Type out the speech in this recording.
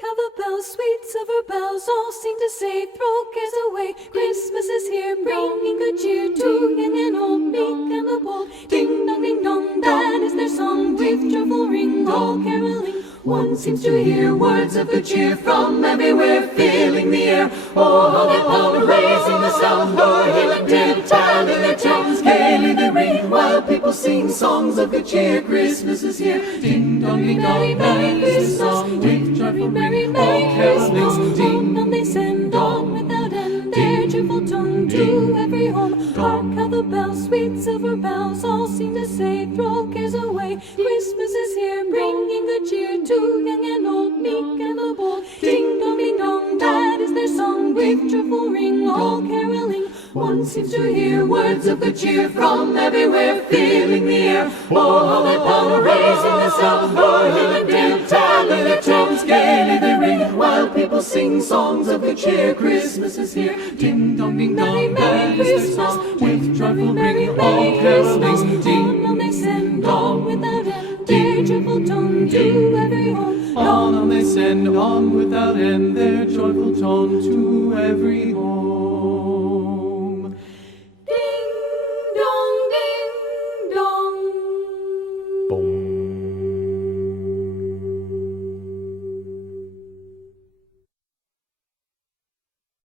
how the bells, sweet silver bells, all seem to say, throw cares away. Christmas is here, bringing good cheer to young and old, meek and the bold. Ding dong, that is their song, with joyful ring, all caroling. One seems to hear words of good cheer from everywhere, filling the air. Oh, how they pound, raising the sound, o'er hill and dale, telling their tales. Gaily they ring, while people sing songs of good cheer. Christmas is here. Ding dong, that is the song, with joyful ring, all caroling. Ding dong, they send on without end their cheerful tone to every home. Hark how the bells, sweet silver bells, all seem to say, throw cares away. Christmas is here, bringing good cheer to young and old, meek and the bold. Ding dong, that is their song, with joyful ring, all caroling. One seems to hear words of good cheer from everywhere, filling the air. Oh, how they pound, raising the sound, o'er hill and dale, telling their tales. Gaily they ring, while people sing songs of good cheer. Christmas is here. Ding dong, that is their song, with joyful ring, all caroling. Ding dong, they send on without end their joyful tone to every home. On they send on without end their joyful tone to every home.